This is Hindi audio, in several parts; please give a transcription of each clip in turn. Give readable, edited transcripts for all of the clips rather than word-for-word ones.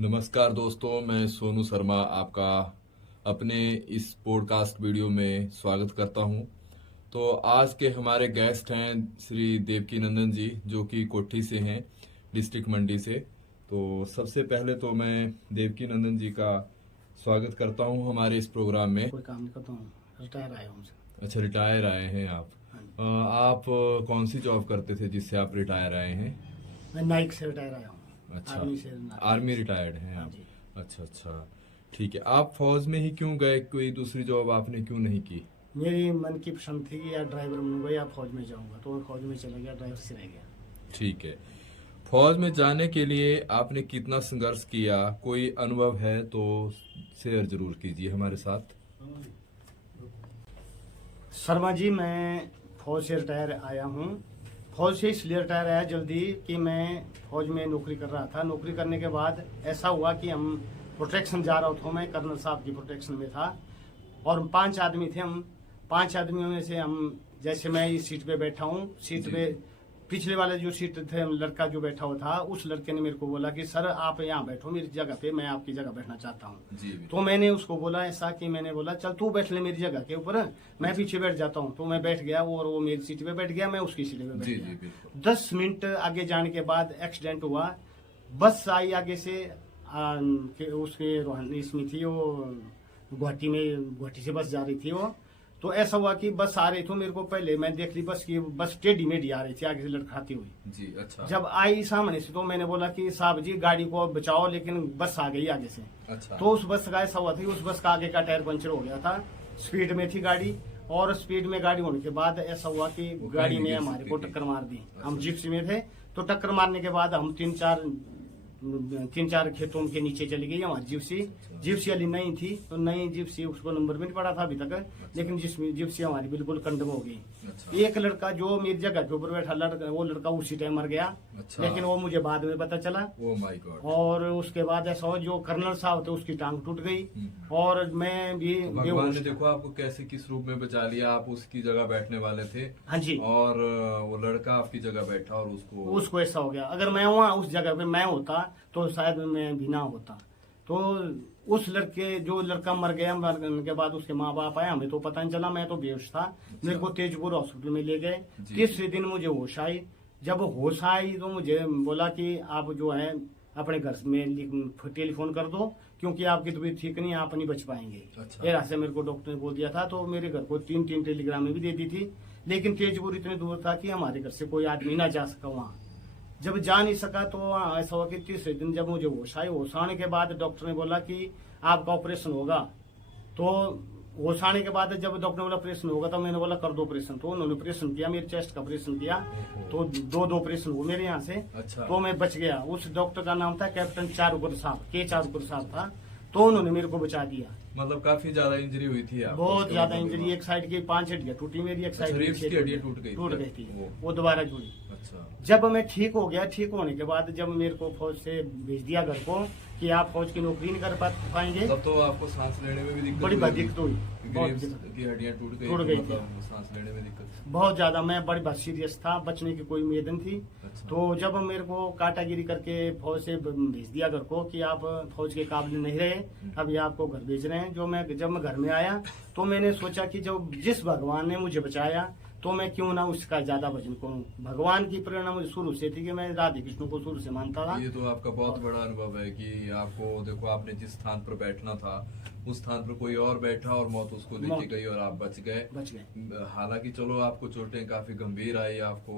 नमस्कार दोस्तों, मैं सोनू शर्मा आपका अपने इस पॉडकास्ट वीडियो में स्वागत करता हूं। तो आज के हमारे गेस्ट हैं श्री देवकी नंदन जी, जो कि कोठी से हैं, डिस्ट्रिक्ट मंडी से। तो सबसे पहले तो मैं देवकी नंदन जी का स्वागत करता हूं हमारे इस प्रोग्राम में। कोई काम नहीं करता हूँ, रिटायर आया हूँ। अच्छा, रिटायर आए हैं आप। हाँ जी। आप कौन सी जॉब करते थे जिससे आप रिटायर आए हैं? मैं नाइक से रिटायर आया हूँ। अच्छा, आर्मी से। आर्मी रिटायर्ड हैं हाँ आप। जी। अच्छा अच्छा, ठीक है। आप फौज में ही क्यों गए? कोई दूसरी जॉब आपने क्यों नहीं की? मेरी मन की पसंद थी कि यार ड्राइवर बनूंगा या फौज में जाऊंगा, तो मैं फौज में चला गया, ड्राइवर से रह गया। ठीक है। फौज में जाने के लिए आपने कितना संघर्ष किया? कोई अनुभव है तो शेयर जरूर कीजिए हमारे साथ। शर्मा जी, मैं फौज से रिटायर आया हूँ। फौज से इसलिए रिटायर आया जल्दी कि मैं फौज में नौकरी कर रहा था। नौकरी करने के बाद ऐसा हुआ कि हम प्रोटेक्शन जा रहा था, मैं कर्नल साहब की प्रोटेक्शन में था और 5 आदमी थे। हम 5 आदमियों में से हम, जैसे मैं इस सीट पे बैठा हूँ, सीट पे पिछले वाले जो सीट थे, लड़का जो बैठा हुआ था, उस लड़के ने मेरे को बोला कि सर आप यहाँ बैठो मेरी जगह पे, मैं आपकी जगह बैठना चाहता हूँ। तो मैंने उसको बोला ऐसा कि मैंने बोला चल तू बैठ ले मेरी जगह के ऊपर, मैं पीछे बैठ जाता हूँ। तो मैं बैठ गया और वो मेरी सीट पे बैठ गया, मैं उसकी सीट पे बैठ गया। 10 मिनट आगे जाने के बाद एक्सीडेंट हुआ। बस आई आगे से उसके रोहानी इसमें थी, वो गुवाहाटी से बस जा रही थी वो। तो ऐसा हुआ कि बस आ रही थी, मेरे को पहले मैं देख ली बस की, बस टेढ़ी मेढ़ी आ रही थी आगे से लड़खड़ाती हुई जी। अच्छा। जब आई सामने से तो मैंने बोला कि साहब जी गाड़ी को बचाओ, लेकिन बस आ गई आगे से। अच्छा। तो उस बस का ऐसा हुआ था कि उस बस का आगे का टायर पंचर हो गया था। स्पीड में थी गाड़ी, और स्पीड में गाड़ी होने के बाद ऐसा हुआ कि गाड़ी ने हमारे को टक्कर मार दी। हम जिप्सी में थे, तो टक्कर मारने के बाद हम तीन चार खेतों के नीचे चली गई हमारी जिप्सी वाली नहीं थी, तो नई जिप्सी, उसको नंबर भी नहीं पड़ा था अभी तक, लेकिन जिसमें जिप्सी हमारी बिल्कुल कंडम हो गई। एक लड़का जो मेरी जगह के ऊपर बैठा वो लड़का उसी टाइम मर गया। लेकिन वो मुझे बाद में पता चला। और उसके बाद ऐसा हुआ, जो कर्नल साहब थे उसकी टांग टूट गई, और मैं भी भगवान ने देखो आपको कैसे किस रूप में बचा लिया। आप उसकी जगह बैठने वाले थे। हाँ जी। और वो लड़का आपकी जगह बैठा और उसको ऐसा हो गया। अगर मैं वहाँ उस जगह पे मैं होता तो शायद मैं भी ना होता। तो उस जो लड़का मर गया, मरने के बाद उसके माँ बाप आए, हमें तो पता नहीं चला, मैं तो बेहोश था। मेरे को तेजपुर हॉस्पिटल में ले गए। तीसरे दिन मुझे होश आई। जब होश आई तो मुझे बोला कि आप जो है अपने घर में टेलीफोन कर दो, क्योंकि आपकी तबीयत ठीक नहीं, आप नहीं बच पाएंगे। ऐसा से मेरे को डॉक्टर ने बोल दिया था। तो मेरे घर को 3 टेलीग्रामें भी दे दी थी, लेकिन तेजपुर इतने दूर था कि हमारे घर से कोई आदमी ना जा सका वहाँ। जब जा नहीं सका तो ऐसा हुआ कि तीसरे दिन जब मुझे होश आई, होश आने के बाद डॉक्टर ने बोला कि आपका ऑपरेशन होगा। तो होश आने के बाद जब डॉक्टर ने बोला ऑपरेशन होगा, तो मैंने बोला कर दो ऑपरेशन। तो उन्होंने ऑपरेशन किया, मेरे चेस्ट का ऑपरेशन किया। तो दो ऑपरेशन हुए मेरे यहाँ से। अच्छा। तो मैं बच गया। उस डॉक्टर का नाम था कैप्टन चारूपुर साहब, चारूपुर साहब था। तो उन्होंने मेरे को बचा दिया। मतलब काफी ज्यादा इंजरी हुई थी आपको? बहुत ज्यादा इंजरी, एक साइड की 5 हड्डियां टूटी मेरी, एक साइड की हड्डियां टूट गई थी, वो दोबारा जुड़ी। अच्छा। जब मैं ठीक हो गया, ठीक होने के बाद जब मेरे को फौज से भेज दिया घर को कि आप फौज की नौकरी नहीं कर पाएंगे, तब तो आपको सांस लेने में भी दिक्कत बड़ी दिक्कत हुई। की हड्डियां टूट गई मतलब सांस लेने में दिक्कत बहुत ज्यादा। मैं बड़ी बात सीरियस था, बचने की कोई उम्मीद नहीं थी। अच्छा। तो जब मेरे को काटागिरी करके फौज से भेज दिया घर को कि आप फौज के काबिल नहीं रहे, अभी आपको घर भेज रहे हैं। जब मैं घर में आया तो मैंने सोचा कि जिस भगवान ने मुझे बचाया, तो मैं क्यों ना उसका ज्यादा भजन करूं। भगवान की प्रेरणा मुझे शुरू से थी कि मैं राधे कृष्ण को शुरू से मानता था। ये तो आपका बहुत बड़ा अनुभव है कि आपको देखो, आपने जिस स्थान पर बैठना था उस स्थान पर कोई और बैठा और मौत उसको लेके गई और आप बच गए। हालांकि चलो आपको चोटें काफी गंभीर आई, आपको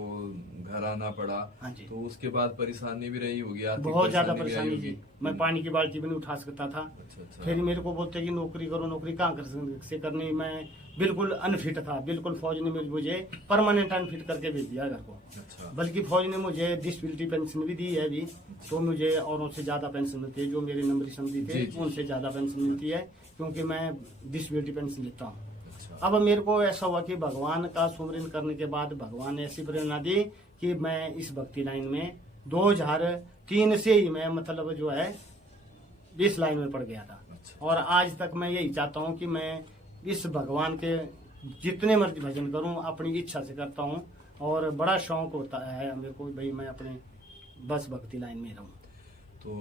घर आना पड़ा। तो उसके बाद परेशानी भी रही होगी, बहुत ज्यादा परेशानी जी। मैं पानी की बाल्टी भी नहीं उठा सकता था। अच्छा। फिर मेरे को बोलते कि नौकरी करो, नौकरी कहाँ से करनी। मैं बिल्कुल अनफिट था, बिल्कुल। फौज ने मुझे परमानेंट अनफिट करके भेज दिया घर को। अच्छा। बल्कि फौज ने मुझे डिसेबिलिटी पेंशन भी दी है अभी। तो मुझे औरों से ज्यादा पेंशन मिलती है, जो मेरे नंबरी समझी थे उनसे ज्यादा पेंशन मिलती है, क्योंकि मैं डिसेबिलिटी पेंशन लेता हूँ। अच्छा। अब मेरे को ऐसा हुआ कि भगवान का सुमरन करने के बाद भगवान ने ऐसी प्रेरणा दी कि मैं इस भक्ति लाइन में 2003 से ही मैं मतलब जो है इस लाइन में पड़ गया था। अच्छा। और आज तक मैं यही चाहता हूँ कि मैं इस भगवान के जितने मर्जी भजन करूं, अपनी इच्छा से करता हूं। और बड़ा शौक होता है मेरे को, भाई मैं अपने बस भक्ति लाइन में रहूं। तो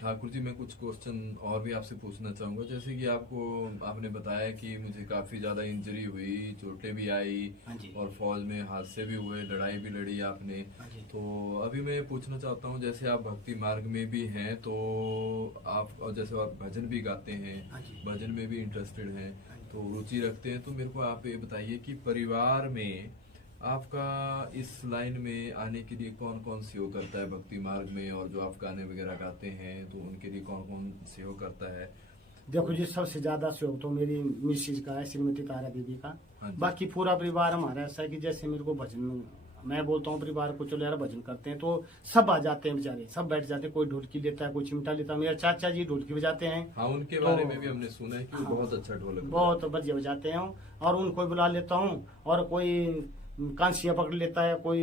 ठाकुर जी मैं कुछ क्वेश्चन और भी आपसे पूछना चाहूंगा, जैसे कि आपने बताया कि मुझे काफी ज्यादा इंजरी हुई, चोटें भी आई हाँ जी। और फौज में हादसे भी हुए, लड़ाई भी लड़ी आपने। हाँ जी। तो अभी मैं पूछना चाहता हूँ, जैसे आप भक्ति मार्ग में भी हैं तो आप, और जैसे आप भजन भी गाते हैं, हाँ जी। भजन में भी इंटरेस्टेड हैं, हाँ जी। तो रुचि रखते हैं, तो मेरे को आप ये बताइए कि परिवार में आपका इस लाइन में आने के लिए कौन कौन सहयोग करता है भक्ति मार्ग में, और जो आप गाने वगैरह गाते हैं तो उनके लिए कौन कौन सहयोग करता है? देखो जी, सबसे ज्यादा सहयोग तो मेरी मिसेज का है, श्रीमती तारा दीदी का। हाँ जी। बाकी पूरा परिवार हमारा ऐसा है कि जैसे मेरे को भजन, मैं बोलता हूँ परिवार को चलो यार भजन करते हैं, तो सब आ जाते हैं बेचारे, सब बैठ जाते हैं। कोई ढोलकी लेता है, कोई चिमटा लेता है। मेरे चाचा जी ढोलकी बजाते हैं। हाँ, उनके तो बारे में भी हमने सुना है कि वो हाँ, बहुत अच्छा ढोलक बहुत बढ़िया बजाते हैं। और उनको बुला लेता हूँ। और कोई कांसिया पकड़ लेता है, कोई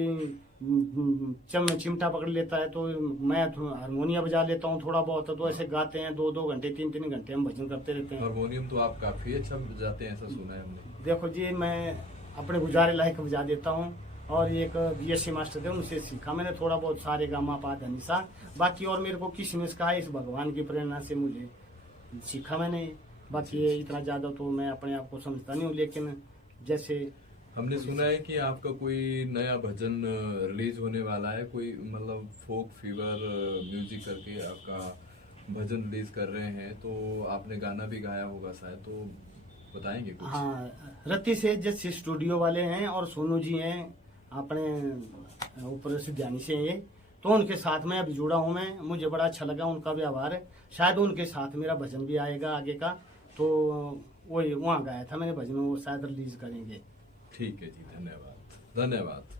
चिमटा पकड़ लेता है, तो मैं हारमोनिया बजा लेता हूँ थोड़ा बहुत। तो ऐसे गाते हैं 2-2 घंटे 3-3 घंटे हम भजन करते रहते हैं। हारमोनियम तो आप काफी अच्छा बजाते हैं, ऐसा सुना है हमने। देखो जी, मैं अपने गुजारे लायक बजा देता हूँ। और एक बीएससी मास्टर थे, उनसे सीखा मैंने थोड़ा बहुत, सारे गामा पा धा नि सा। बाकी और मेरे को किसी ने सिखाया, इस भगवान की प्रेरणा से मुझे सीखा मैंने। बाकी ये इतना ज्यादा तो मैं अपने आप को समझता नहीं हूँ, लेकिन जैसे हमने सुना है कि आपका कोई नया भजन रिलीज होने वाला है, कोई मतलब फोक फीवर म्यूजिक करके आपका भजन रिलीज कर रहे हैं, तो आपने गाना भी गाया होगा शायद, तो बताएंगे कुछ? हाँ, रत्ती से जैसे स्टूडियो वाले हैं और सोनू जी हैं अपने ऊपर से ध्यानी से ये, तो उनके साथ में अभी जुड़ा हूँ मैं। मुझे बड़ा अच्छा लगा उनका व्यवहार है। शायद उनके साथ मेरा भजन भी आएगा आगे का, तो वही वहाँ गाया था मैंने भजन, वो शायद रिलीज करेंगे। ठीक है जी, धन्यवाद धन्यवाद।